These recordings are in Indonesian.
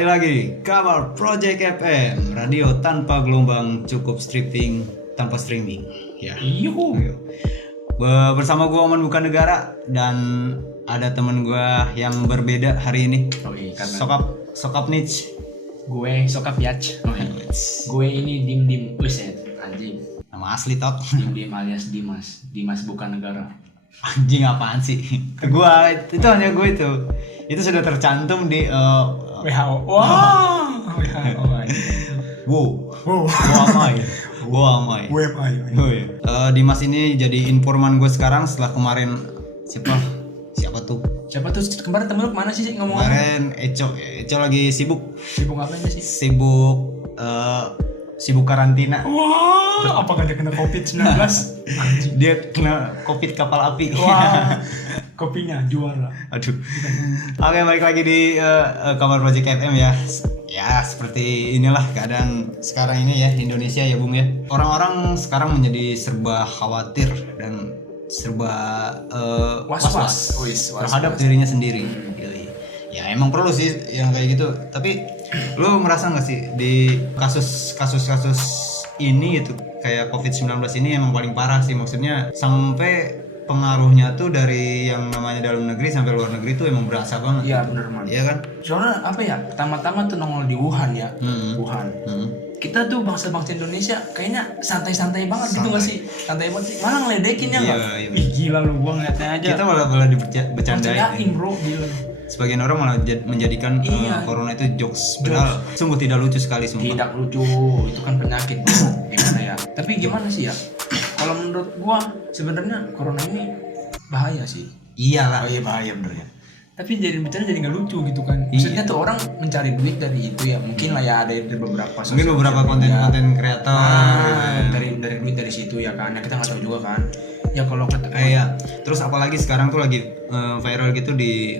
Kembali lagi Kabar Project FM, radio tanpa gelombang, cukup stripping tanpa streaming. Ya. Yuhu. Bersama gue Oman Bukan Negara dan ada temen gue yang berbeda hari ini. Oh iya, karena Sokap Niche. gue Sokap Yach. Oh, iya. Gue ini Dim Uset, anjing. Nama asli Tok. Dim alias Dimas Bukan Negara. Anjing apaan sih? Gua itu hanya gue itu. Itu sudah tercantum di WHO. Wah. WHO. Wow. Gua amai. Oh, iya. Dimas ini jadi informan gue sekarang setelah kemarin siapa tuh? Siapa tuh kemarin temen lu kemana sih ngomong? Kemarin Eco lagi sibuk ngapain sih? Sibuk karantina. Wah, apakah dia kena COVID-19? Dia kena COVID kapal api. Wah, kopinya juara. Aduh. Oke, balik lagi di Kabar Project FM ya. Ya, seperti inilah keadaan sekarang ini ya Indonesia ya, Bung ya. Orang-orang sekarang menjadi serba khawatir dan serba was-was terhadap dirinya sendiri. Ya emang perlu sih yang kayak gitu. Tapi lu merasa nggak sih di kasus ini gitu kayak COVID-19 ini emang paling parah sih, maksudnya sampai pengaruhnya tuh dari yang namanya dalam negeri sampai luar negeri tuh emang berasa banget. Iya bener man. Iya kan? Soalnya apa ya? Pertama-tama tuh nongol di Wuhan ya. Wuhan. Kita tuh bangsa-bangsa Indonesia kayaknya santai-santai banget gitu nggak sih? Santai banget sih. Malah ngeledekin ya nggak? Iya. Ih gila lu, gua ngeliatnya aja. Kita malah bercandain. Bro, gila. Sebagian orang malah menjadikan corona itu jokes, padahal sungguh tidak lucu sekali sumpah. Tidak lucu, itu kan penyakit bro. Gimana ya? Tapi gimana sih ya? Kalau menurut gua sebenarnya corona ini bahaya sih. Iyalah. Oh iya bahaya bener ya. Tapi jadi bicara jadi nggak lucu gitu kan. Maksudnya tuh orang mencari duit dari itu ya. Mungkin lah ya ada dari beberapa. Mungkin beberapa konten kreator. Dari duit dari situ ya kan. Ya, kita nggak tahu juga kan. Ya kalau iya. Terus apalagi sekarang tuh lagi viral gitu di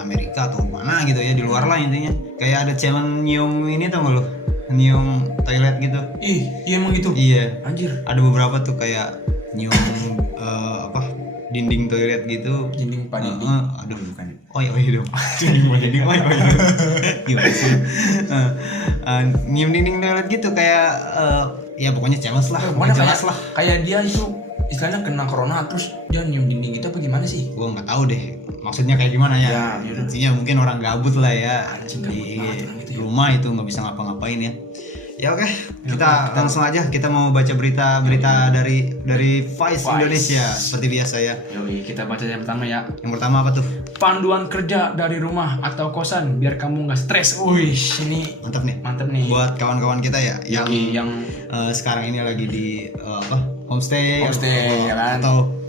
Amerika atau mana gitu ya, di luar lah intinya. Kayak ada challenge nyium ini tau gak lo? Nyium toilet gitu. Iya emang gitu? Iya. Anjir. Ada beberapa tuh kayak nyium dinding toilet gitu. Dinding pak dinding. Aduh bukan. Oh iya dong. Dinding pak dinding. Oh iya. Gimana sih? Nyium dinding toilet gitu kayak ya pokoknya challenge lah. Jelas lah. Kayak dia itu istilahnya kena corona terus dia nyium dinding itu apa gimana sih? Gua nggak tahu deh. Maksudnya kayak gimana ya? Intinya mungkin orang gabut lah ya di rumah itu nggak bisa ngapa-ngapain ya. Ya oke, kita langsung aja kita mau baca berita dari Vice Indonesia seperti biasa ya. Yoi, kita baca yang pertama ya. Yang pertama apa tuh? Panduan kerja dari rumah atau kosan biar kamu nggak stres. Wih, ini mantep nih. Buat kawan-kawan kita ya yang sekarang ini lagi di homestay ya kan? Atau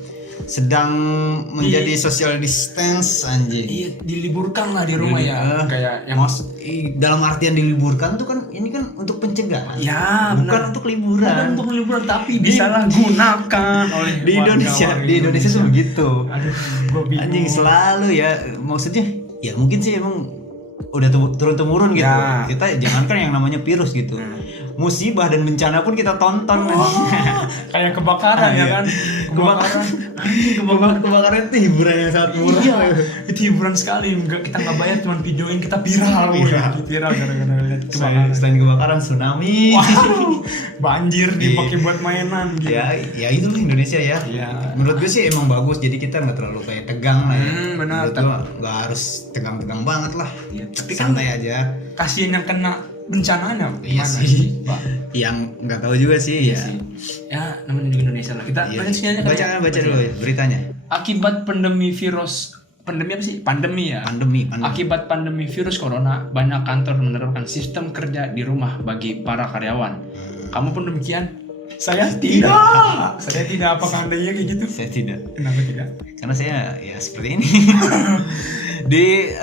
sedang menjadi social distance anjing. Iya, diliburkan lah di rumah ya. Kayak yang dalam artian diliburkan tuh kan ini kan untuk pencegahan. Ya, bukan untuk liburan. Bukan untuk liburan tapi disalahgunakan oleh di Indonesia tuh begitu. Aduh, gua bingung. Anjing selalu ya, maksudnya ya mungkin sih emang udah turun temurun gitu. Ya. Kita jangankan yang namanya virus gitu. Musibah dan bencana pun kita tonton. Kayak kebakaran ya kan. Kebakaran itu hiburan yang sangat murah. Iya, itu hiburan sekali. Kita nggak bayar, cuma videoin kita viral. Viral gara-gara lihat kebakaran. Selain kebakaran, tsunami. Banjir dipakai buat mainan. Gitu. Ya itulah Indonesia ya. Menurut gue sih emang bagus. Jadi kita nggak terlalu kayak tegang lah. Benar. Nggak harus tegang-tegang banget lah. Tapi santai aja. Kasian yang kena bencananya. Iya sih, Pak. Yang nggak tahu juga sih ya. Ya, namanya di Indonesia lah. Kita baca dulu ya beritanya. Akibat pandemi ya. Pandemi. Akibat pandemi virus corona, banyak kantor menerapkan sistem kerja di rumah bagi para karyawan. Kamu pun demikian? Saya tidak. Saya tidak. Apakah Anda ya kayak gitu? Saya tidak. Kenapa tidak? Karena saya ya seperti ini. Di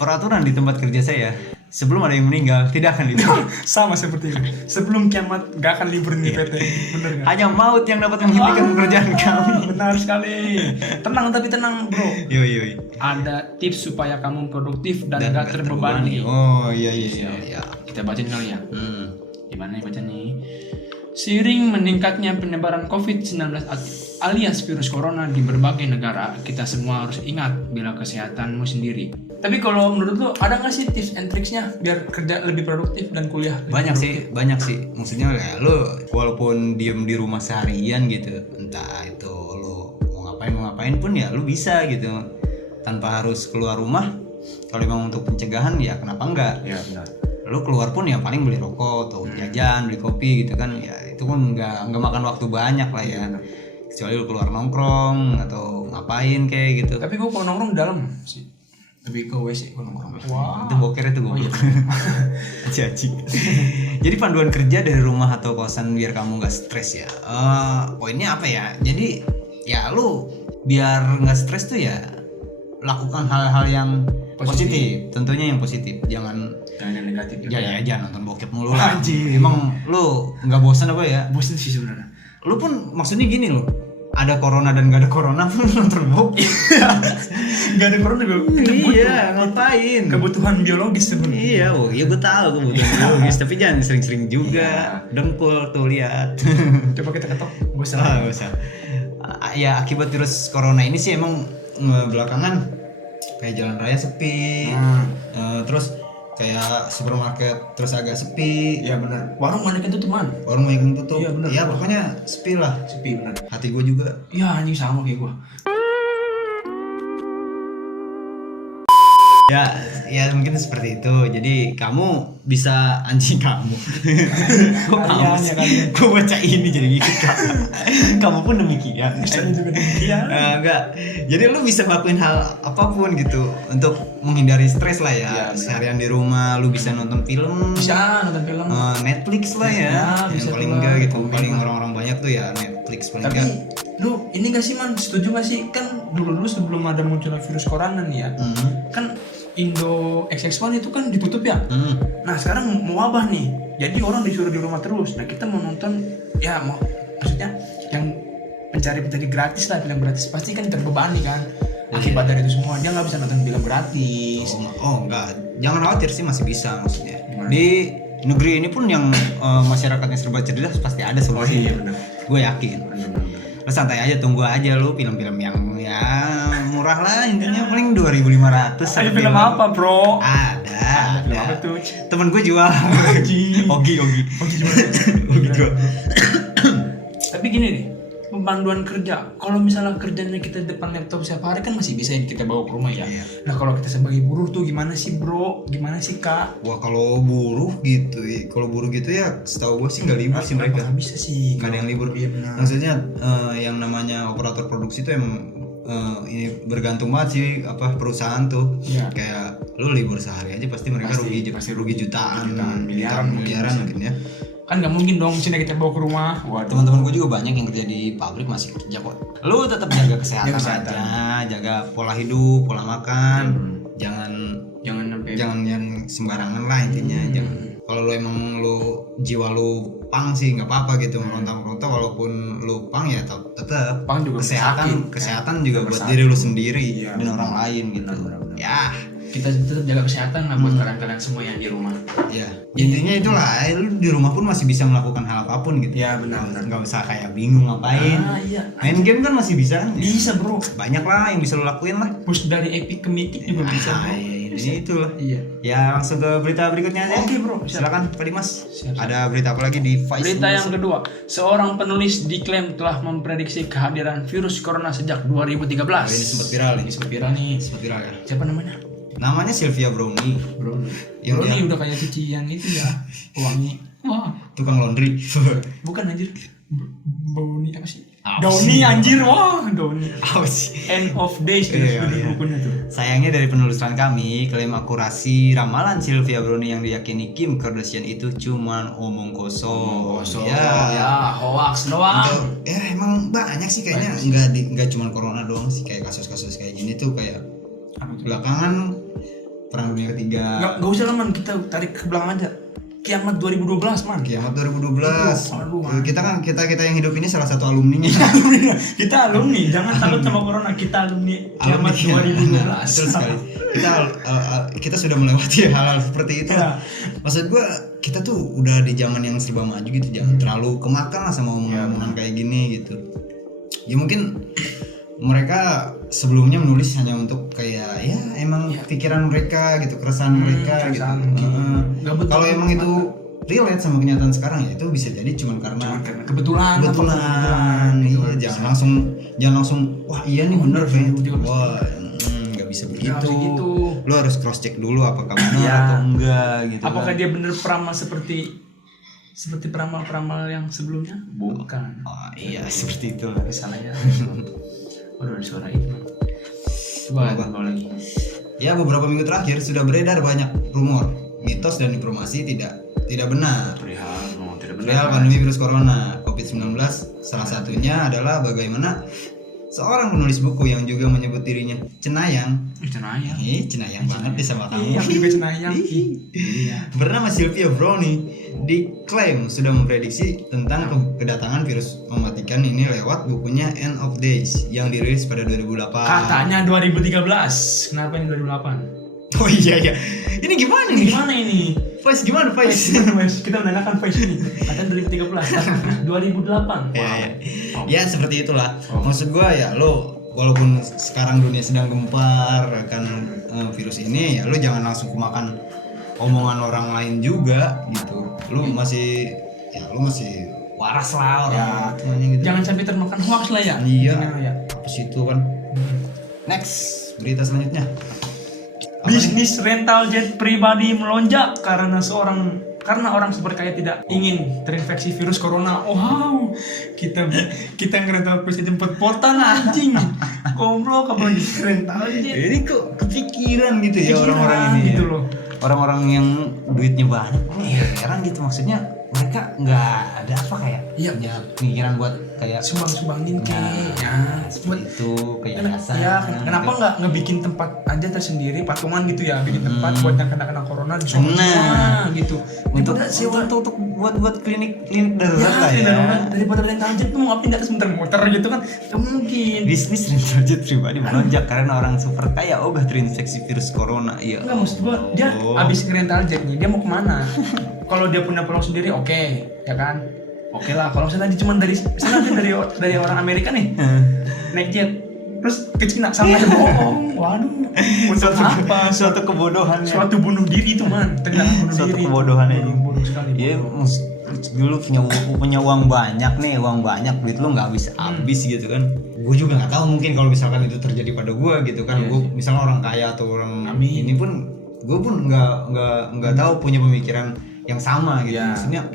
peraturan di tempat kerja saya, sebelum ada yang meninggal tidak akan libur. Sama seperti ini. Sebelum kiamat gak akan libur nih PT. Bener gak? Hanya maut yang dapat menghentikan pekerjaan kami. Benar sekali. Tenang bro. Yoi. Ada tips supaya kamu produktif dan gak terbebani. Oh iya. Kita bacain kali ya. Gimana nih baca nih? Seiring meningkatnya penyebaran COVID-19 alias virus corona di berbagai negara, kita semua harus ingat bela kesehatanmu sendiri. Tapi kalau menurut lo ada nggak sih tips and tricksnya biar kerja lebih produktif dan kuliah lebih Banyak produktif? sih. Maksudnya kayak lo walaupun diem di rumah seharian gitu, entah itu lo mau ngapain pun ya lo bisa gitu, tanpa harus keluar rumah. Kalau memang untuk pencegahan ya kenapa enggak? Ya benar. Lu keluar pun ya paling beli rokok atau jajan, beli kopi gitu kan, ya itu kan nggak makan waktu banyak lah ya, kecuali lu keluar nongkrong atau ngapain kayak gitu. Tapi gue kalau nongkrong di dalam sih, lebih ke WC kalau nongkrong. Wah. Itu boker itu gue. Aci. Jadi panduan kerja dari rumah atau kosan biar kamu nggak stres ya. Poinnya apa ya? Jadi ya lu biar nggak stres tuh ya lakukan hal-hal yang positif. Tentunya yang positif. Jangan yang negatif juga. Ya jangan nonton bokep mulu lah. Emang lu nggak bosan apa ya? Bosan sih sebenarnya. Lu pun maksudnya gini loh. Ada corona dan gak ada corona pun nonton bokep. Gak ada corona juga. Iya, ngapain? Kebutuhan biologis sebenarnya. Iya, iya gue tahu kebutuhan biologis, tapi jangan sering-sering juga. Dengkul tuh lihat. Coba kita ketok. Gak usah. Ya akibat virus corona ini sih emang belakangan kayak jalan raya sepi. Terus kayak supermarket terus agak sepi. Iya benar. Warung banyak yang tutup man. Warung banyak yang tutup. Iya benar. Ya pokoknya sepi lah. Sepi benar. Hati gue juga. Iya anjing sama kayak gue. Ya mungkin seperti itu. Jadi kamu bisa anjing kamu. Kok kamu sih? Gue baca ini jadi gitu. Kamu pun demikian. Saya juga demikian. Enggak. Jadi lu bisa ngelakuin hal apapun gitu untuk menghindari stres lah ya. Seharian di rumah lu bisa nonton film. Bisa nonton film. Netflix lah ya. Yang paling enggak gitu. Paling orang-orang banyak tuh ya Netflix paling enggak. Tapi lu ini gak sih man, setuju gak sih kan dulu sebelum ada munculnya virus corona nih ya, kan Indo XX1 itu kan ditutup ya. Nah sekarang mau wabah nih, jadi orang disuruh di rumah terus. Nah kita mau nonton ya mau maksudnya yang pencari gratis lah, film gratis pasti kan terbebani kan. Akibat dari itu semua dia nggak bisa nonton film gratis. Oh enggak, jangan khawatir sih, masih bisa maksudnya. Di negeri ini pun yang masyarakatnya serba cerdas pasti ada solusinya. Iya benar. Gue yakin. Lu santai aja, tunggu aja lu film-film yang ya murah lah, intinya paling 2.500. Ada film apa bro? Ada. Apa tuh? Temen gue jual. Ogi jual. Tapi gini nih, panduan kerja. Kalau misalnya kerjanya kita depan laptop setiap hari kan masih bisa kita bawa ke rumah ya. Iya. Nah kalau kita sebagai buruh tuh gimana sih bro? Gimana sih kak? Wah kalau buruh gitu ya, setahu gue sih nggak libur sih mereka. Nggak bisa sih. Nggak ada yang libur. Iya, maksudnya yang namanya operator produksi itu emang ini bergantung banget sih apa perusahaan tuh. Iya. Kayak lu libur sehari aja pasti mereka pasti rugi jutaan, miliaran mungkin ya. Kan nggak mungkin dong sini kita bawa ke rumah. Teman-teman gue juga banyak yang kerja di pabrik masih kerja kok. Lu tetap jaga kesehatan aja, jaga pola hidup, pola makan, jangan yang sembarangan lah intinya. Jangan kalau lu emang jiwa lu pang sih nggak apa-apa gitu, meronta-meronta walaupun lu pang ya tetap pang juga kesehatan juga buat diri lu sendiri dan orang lain gitu. Ya kita tetap jaga kesehatan lah buat kalian semua yang di rumah. Ya, intinya itulah, lu di rumah pun masih bisa melakukan hal apapun gitu. Ya benar. Nggak usah kayak bingung ngapain. Iya. Main game kan masih bisa kan? Bisa bro. Banyak lah yang bisa lu lakuin lah. Push dari epic ke mythic juga bisa bro. Ini itulah. Iya. Ya langsung ke berita berikutnya aja. Oke bro. Silakan Pak Dimas. Siap. Ada berita apa lagi di Vice? Berita yang kedua, seorang penulis diklaim telah memprediksi kehadiran virus corona sejak 2013. Ini sempat viral nih. Sempat viral ya. Siapa namanya? Namanya Sylvia Brownie. Brownie udah kayak cucian itu ya, wangi. Wah, tukang laundry. bukan anjir. Brownie apa sih? Downy anjir, wah Downy. Apa sih? End of days bukunya tuh. Sayangnya dari penelusuran kami, klaim akurasi ramalan Sylvia Brownie yang diyakini Kim Kardashian itu cuman omong kosong. Ya, hoax doang. Ya emang banyak sih kayaknya, enggak cuman corona doang sih, kayak kasus-kasus kayak gini tuh kayak belakangan Perang Dunia Ketiga. Enggak usah lah man, kita tarik ke belakang aja. Kiamat 2012 man. Kiamat 2012. Aduh, kita yang hidup ini salah satu alumninya. Kita alumni, jangan takut sama corona, kita alumni Kiamat 2012. Betul sekali. Kita sudah melewati hal-hal seperti itu. Ya. Maksud gua kita tuh udah di zaman yang serba maju gitu, jangan terlalu kemakan lah sama omongan kayak gini gitu. Ya mungkin mereka sebelumnya menulis hanya untuk kayak ya emang pikiran mereka gitu, keresahan mereka gitu. Kalau emang itu relate sama kenyataan sekarang ya itu bisa jadi cuman karena kebetulan. Iya, jangan langsung wah iya nih bener kayak wah nggak bisa begitu. Lo harus cross check dulu apakah benar atau enggak gitu. Apakah dia bener peramal seperti peramal-peramal yang sebelumnya? Bukan. Oh iya seperti itu lah. Salahnya. Ada suara itu. Coba lagi. Ya beberapa minggu terakhir sudah beredar banyak rumor, mitos dan informasi tidak benar. Perihal pandemi virus corona COVID-19, salah satunya adalah bagaimana seorang penulis buku yang juga menyebut dirinya Cenayang banget deh sama kamu. Iya, aku juga Cenayang. Iya. Bernama Sylvia Brownie diklaim sudah memprediksi tentang kedatangan virus mematikan ini lewat bukunya End of Days yang dirilis pada 2008. Katanya 2013. Kenapa ini 2008? Oh iya. Ini gimana nih? Faiz gimana Faiz? Kita menanyakan Faiz ini. Katanya 2013. 2008. Ya seperti itulah. Maksud gua ya lo walaupun sekarang dunia sedang gempar akan virus ini ya lo jangan langsung kemakan omongan orang lain juga gitu. Lo masih waras lah orang temannya gitu. Jangan sampai termakan hoax lah ya. Iya. Apa sih itu kan? Next, berita selanjutnya. Bisnis rental jet pribadi melonjak karena orang super kaya tidak ingin terinfeksi virus corona. Wow, kita ngerental bisa jemput potan anjing. Goblok apa rental jet. Ini kok kepikiran gitu ya orang-orang ini gitu ya. Loh. Orang-orang yang duitnya banyak. Heran gitu maksudnya mereka nggak ada apa kayak punya pikiran buat kayak sumbangin kayaknya buat itu kayak biasa. Ya, kenapa nggak ngebikin tempat aja tersendiri patungan gitu ya, bikin tempat buat yang kena corona di semua gitu. Untuk buat klinik darurat lah ya. Daripada rental jet tuh mau ngapain di atas muter-muter gitu kan? Gak mungkin. Bisnis rental jet pribadi melonjak karena orang super kaya ogah terinfeksi virus corona. Iya. Enggak, maksud gua dia abis rental jet nih, dia mau kemana? Kalau dia punya pulau sendiri oke, ya kan? Oke lah, kalau misalnya dia cuma dari orang Amerika nih naik jet terus ke Cina sama aja bohong. Waduh, suatu kebodohan ya. Suatu bunuh diri itu man, tindakan bunuh suatu diri. Kebodohan aja. Bodoh sekali. Iya, dulu punya uang banyak nih, duit lu nggak habis gitu kan. Gue juga nggak tahu mungkin kalau misalkan itu terjadi pada gue gitu kan. Gue misalnya orang kaya atau orang ini pun gue pun nggak tahu punya pemikiran yang sama gitu. Maksudnya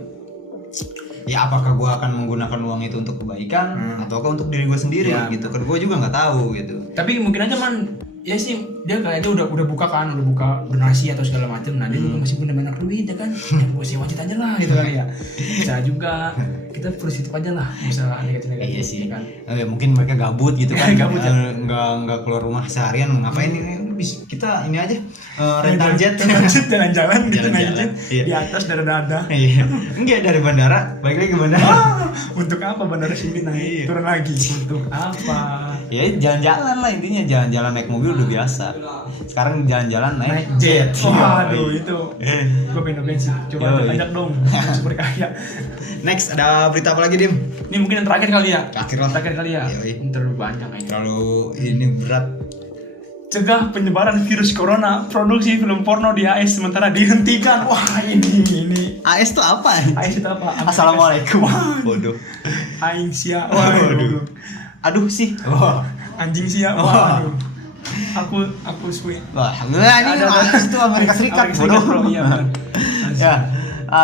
ya apakah gue akan menggunakan uang itu untuk kebaikan ataukah untuk diri gue sendiri gitu kan, gue juga nggak tahu gitu. Tapi mungkin aja man, ya sih dia kayaknya udah buka donasi atau segala macam. Nah dia juga masih punya banyak duit ya kan, ya gue sewa jet aja lah gitu kan ya. Bisa juga kita positif aja lah, bisa negatif. Iya sih kan. Mungkin mereka gabut gitu kan, nggak keluar rumah seharian, ngapain ini kita ini aja rental jet jalan-jalan gitu naik jet di atas dada-dada. Iya. Enggak dari bandara balik lagi ke bandara. Untuk apa bandara sini naik turun lagi? Untuk apa? Ya jalan-jalan lah intinya, jalan-jalan naik mobil udah biasa. Sekarang jalan-jalan naik jet. Waduh itu. Gue pengen bensin. Coba ajak dong. Super kaya. Next ada berita apa lagi Dim? Ini mungkin yang terakhir kali ya. Terakhir kali ya. Ini terlalu banyak kayaknya. Terlalu ini berat. Cegah penyebaran virus corona, produksi film porno di AS sementara dihentikan. Wah ini. AS itu apa? AS itu apa? Assalamualaikum. Bodoh. Aing sia. Waduh. Aduh sih. Anjing sia. Waduh. Aku sweet. Wah, ini AS itu Amerika Serikat. Bodoh. Iya benar. Ya.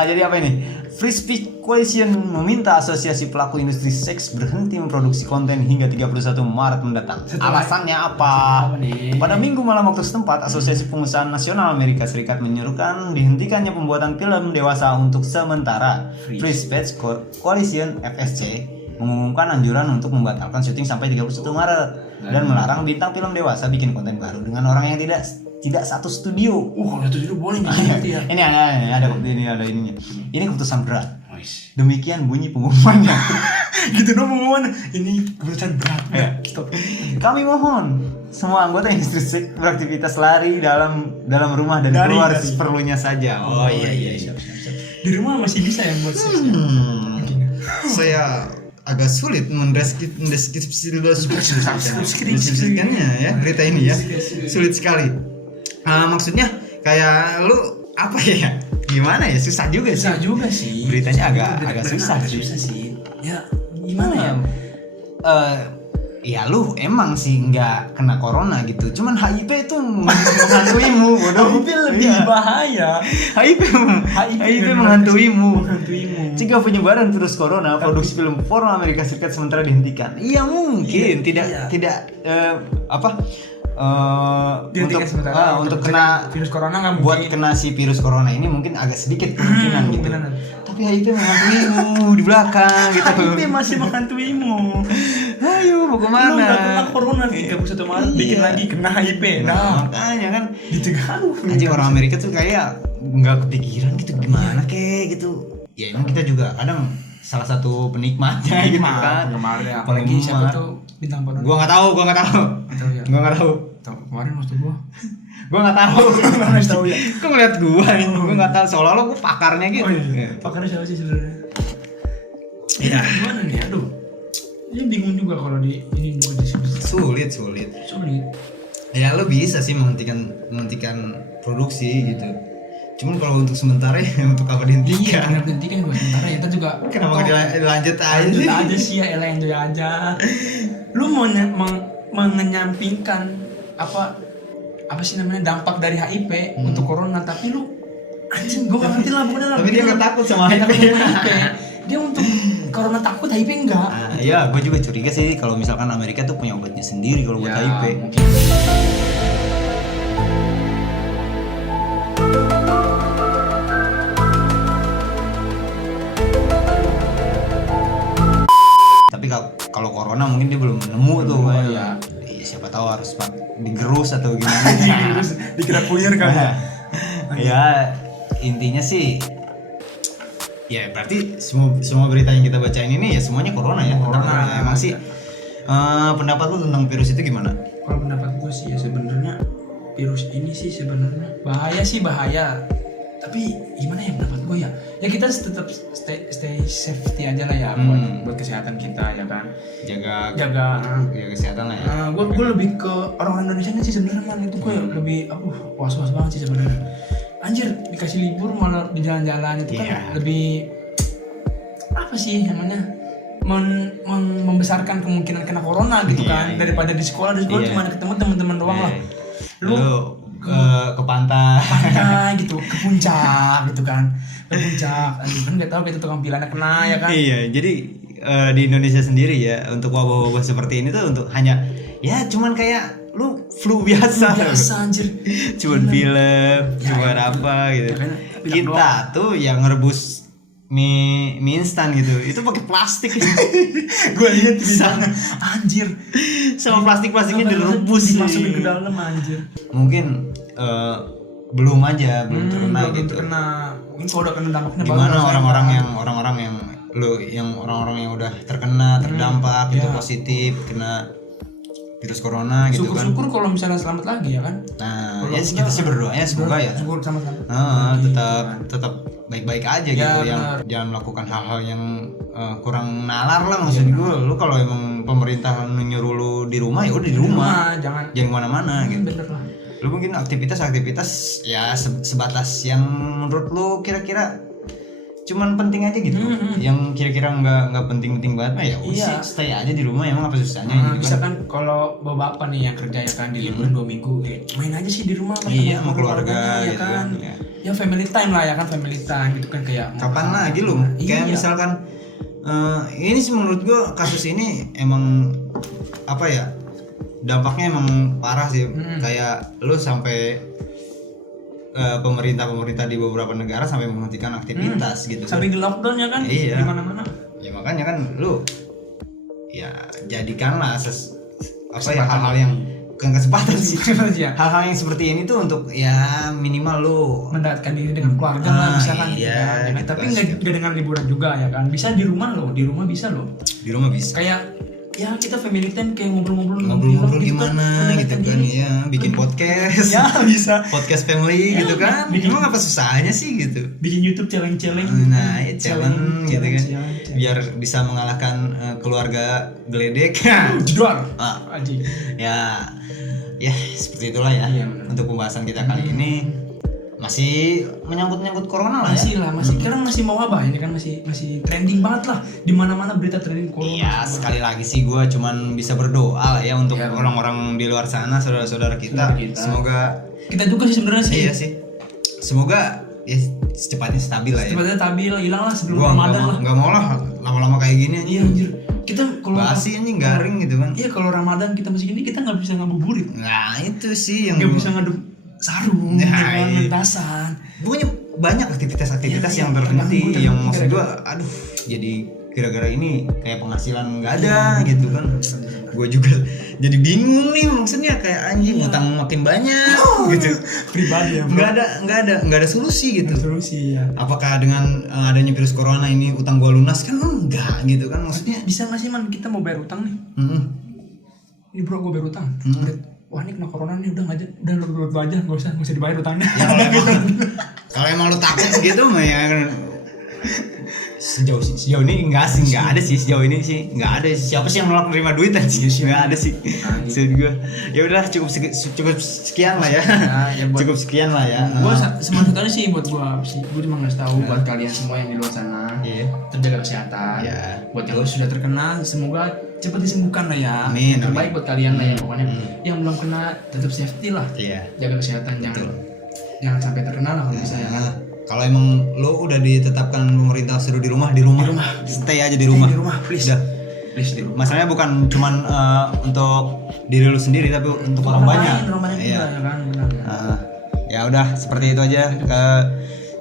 Jadi apa ini? Free Speech Coalition meminta Asosiasi Pelaku Industri Seks berhenti memproduksi konten hingga 31 Maret mendatang. Alasannya apa? Pada Minggu malam waktu setempat, Asosiasi Pengusaha Nasional Amerika Serikat menyerukan dihentikannya pembuatan film dewasa untuk sementara. Free Speech Coalition (FSC) mengumumkan anjuran untuk membatalkan syuting sampai 31 Maret dan melarang bintang film dewasa bikin konten baru dengan orang yang tidak satu studio. Kalau satu studio boleh nih ya. Ini ada ininya. Ini keputusan berat. Demikian bunyi pengumumannya. Gitu dong pengumuman. Ini keputusan berat. Stop. Kami mohon semua anggota industri beraktivitas lari dalam rumah dan keluar seperlunya saja. Oh iya. Di rumah masih bisa ya buat seks ya? Saya agak sulit mendeskripsikannya ya berita ini ya, sulit sekali. Maksudnya kayak lu apa ya? Gimana ya? Susah juga sih. Beritanya agak susah sih. Ya gimana ya? Ya lu emang sih nggak kena corona gitu, cuman HIV itu menghantuimu, bodoh. HIV lebih bahaya. HIV menghantuimu. Jika penyebaran virus corona, produksi film porno Amerika Serikat sementara dihentikan. Iya mungkin tidak untuk kena virus corona nggak mungkin. Buat kena si virus corona ini mungkin agak sedikit kemungkinan gitu. Tapi HIV menghantuimu di belakang gitu. HIV masih menghantuimu. Ayo mau kemana? Lu nggak kena corona nih, 31 Maret bikin lagi kena HIV. Nah makanya kan dicegah. Anjing orang Amerika tuh kayak nggak kepikiran gitu gimana kek gitu. Ya emang kita juga kadang salah satu penikmatnya gitu kan. Kemarin apalagi siapa tuh bintang porno? Gua nggak tahu. Gua nggak tahu. Kemarin waktu gua Nggak tahu. Nggak tahu ya. Kok ngeliat gua nih? Gua nggak tahu seolah-olah gua pakarnya gitu. Pakarnya siapa sih sebenarnya? Ya gimana nih? Aduh. Ini bingung juga kalau di ini juga sulit. Ya lo bisa sih menghentikan produksi gitu. Cuman kalau untuk sementara ya untuk apa dihentikan? Iya, dihentikan buat sementara ya. Kita juga kenapa nggak dilanjut aja sih ya, enjoy aja. Lu mau mengenyampingkan apa sih namanya dampak dari HIV untuk corona, tapi lu anjing gue gak ngerti lah pokoknya lah. Tapi dia nggak takut sama HIV. Dia untuk corona takut, HIV enggak. Iya, gue juga curiga sih kalau misalkan Amerika tuh punya obatnya sendiri kalau buat HIV. Mungkin. Tapi kalau corona mungkin dia belum nemu tuh. Ya. Siapa tahu harus digerus atau gimana. Dikira puyer kan. Ya intinya sih ya berarti semua berita yang kita bacain ini ya semuanya corona ya. Emang sih pendapat lu tentang virus itu gimana? Kalau pendapat gue sih ya sebenarnya virus ini sih sebenarnya bahaya. Tapi gimana ya pendapat gue ya? Ya kita tetap stay safety aja lah ya buat kesehatan kita ya kan. Jaga kesehatan lah ya. Gue lebih ke orang Indonesia sih sebenarnya man itu gue lebih was-was banget sih sebenarnya. Anjir dikasih libur malah di jalan-jalan itu kan lebih apa sih namanya membesarkan kemungkinan kena corona gitu kan daripada di sekolah cuma ketemu teman-teman doang lah. Lu ke pantai gitu, ke puncak gitu kan. Ke puncak, kan nggak tahu kita tukang pilanya kena ya kan. Iya, jadi di Indonesia sendiri ya untuk wabah-wabah seperti ini tuh untuk hanya ya cuman kayak lu flu biasa anjir. Cuman film, cuman apa gitu. Kita tuh yang ngerebus mie instan gitu. Itu pakai plastik. Gue lihat di sana. Anjir. Sama plastiknya direbus dimasukin ke dalam anjir. Mungkin belum terkena gitu. Mungkin kalau udah kena dampaknya gimana orang-orang yang udah terkena terdampak gitu positif kena virus corona gitu kan. Syukur kalau misalnya selamat lagi ya kan. Nah, ya kita sih berdoanya semoga ya. Syukur sama-sama. Tetap baik-baik aja gitu yang jangan melakukan hal-hal yang kurang nalar lah maksud gue. Lu kalau emang pemerintah menyuruh lu di rumah ya udah di rumah. Jangan kemana-mana gitu. Bener lah. Lu mungkin aktivitas ya sebatas yang menurut lu kira-kira cuman penting aja gitu. Yang kira-kira nggak penting-penting banget mah ya udah stay aja di rumah, emang apa susahnya gitu bisa kan kalau bapak nih yang kerja ya kan di liburan 2 minggu main aja sih di rumah sama keluarga ya gitu kan. Ya family time lah ya kan, family time gitu kan kayak kapan lagi lu kayak misalkan ini sih menurut gua kasus ini emang apa ya dampaknya emang parah sih. Kayak lu sampai pemerintah di beberapa negara sampai menghentikan aktivitas gitu sampai di lockdown ya kan di mana-mana. Ya makanya kan lu ya jadikanlah hal-hal yang bukan kesempatan sih. Hal-hal yang seperti ini tuh untuk ya minimal lu mendekatkan diri dengan keluarga lah misalkan tapi nggak dengan liburan juga ya kan. Bisa di rumah bisa loh. Di rumah bisa. Kayak ya kita family time kayak ngobrol-ngobrol ngobrol-ngobrol gitu gimana kan, gitu kan ya, bikin podcast. ya bisa Podcast family Ya, gitu kan. bikin- Emang apa susahnya sih gitu. bikin YouTube challenge Nah, ya challenge gitu kan. challenge. Biar bisa mengalahkan keluarga geledek. Jedor Ah, anjing. ya seperti itulah ya. Iya, benar. Untuk pembahasan kita kali ini masih menyangkut corona lah Masih ya. lah, masih sekarang masih mau wabah ini kan masih trending banget lah di mana-mana berita trending corona. Iya, sekali lagi sih gue cuman bisa berdoa lah ya untuk Iya. orang-orang di luar sana, saudara-saudara kita. Saudara kita. Semoga Kita juga sih sebenarnya sih. iya sih. Semoga ya secepatnya stabil lah ya. Sebenarnya stabil hilang lah sebelum Gua Ramadan lah. nggak mau lah lama-lama kayak gini Iya anjing. anjir. Kita kalau Basi anjing garing gitu kan. Iya kalau Ramadan kita masih gini kita nggak bisa ngabuburit. Nah, itu sih yang Nggak bisa ngaduk sarung, Nah, ya kan, iya. mentasan. pokoknya banyak aktivitas-aktivitas Iya, yang iya, terhenti terganggu, yang terganggu maksud gua aduh jadi gara-gara ini kayak penghasilan nggak ada gitu kan. Gue juga jadi bingung nih maksudnya kayak anjing utang makin banyak gitu. Pribadi ya, bro. Nggak ada solusi gitu. Solusi ya. Apakah dengan adanya virus corona ini utang gua lunas kan enggak gitu kan maksudnya. Bisa nggak sih man kita mau bayar utang nih? Mm-mm. Ini bro gue bayar utang. Hmm. Wah ini kena corona nih udah lu aja nggak usah dibayar utangnya. Ya, kalau emang lu takut gitu mah ya kan. Sejauh ini enggak ada sih sejauh ini sih enggak ada siapa sih yang nolak nerima duit anjing enggak ada sih maksud gue ya udah cukup sekian lah ya, ya buat- cukup sekian lah ya. Gue satu sih buat gue cuma ngasih tahu buat kalian semua yang di luar sana Iya. terjaga kesehatan. Iya. Buat yang sudah terkena semoga cepat disembuhkan lah ya. Amin, Yang terbaik amin. buat kalian lah ya pokoknya. Yang belum kena tetap safety lah. Iya. Jaga kesehatan jangan sampai terkena lah kalau bisa ya kan. Nah, kalau emang lo udah ditetapkan pemerintah suruh di rumah stay aja di rumah. Di rumah, please. Udah. Please di rumah. Masalahnya bukan cuman untuk diri lu sendiri tapi untuk orang banyak. Orang banyak Iya. juga ya kan. Benar. Ya udah seperti itu aja.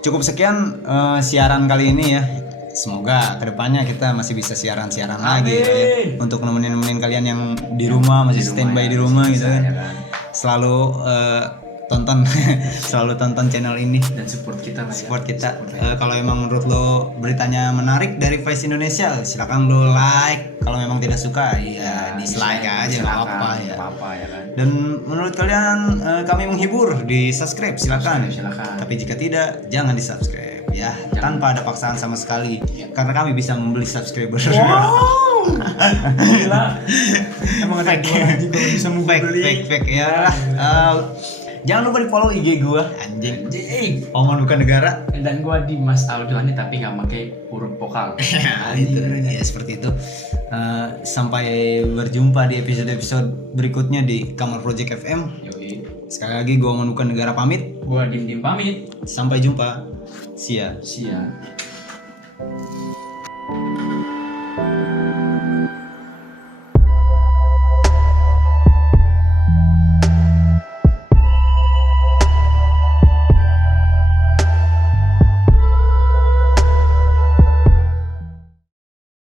Cukup sekian siaran kali ini ya. Semoga kedepannya kita masih bisa siaran-siaran lagi ya. Untuk nemenin kalian yang di rumah masih standby di rumah gitu kan. Selalu tonton channel ini. Dan support kita lah ya. Support kita. Kalau emang menurut lo beritanya menarik dari Vice Indonesia, silakan lo like. Kalau memang tidak suka, ya dislike aja nggak apa-apa ya. Apa ya kan. Dan menurut kalian kami menghibur, di subscribe silakan. Silakan. Tapi jika tidak, jangan di subscribe ya, tanpa ada paksaan sama sekali. Karena kami bisa membeli subscriber. Wow. Gila. Emang ada Fake. dua anjing kalau bisa mau beli. fake ya. Jangan lupa di follow IG gua anjing. Anjing. Omongan bukan negara. Dan gua di Mas Aldo ini tapi nggak pakai huruf vokal. Ya, itu ya seperti itu. Sampai berjumpa di episode berikutnya di Kamar Project FM. Yoi. Sekali lagi gua Omongan bukan negara pamit. Gua Dim pamit. Sampai jumpa. See ya. Sia.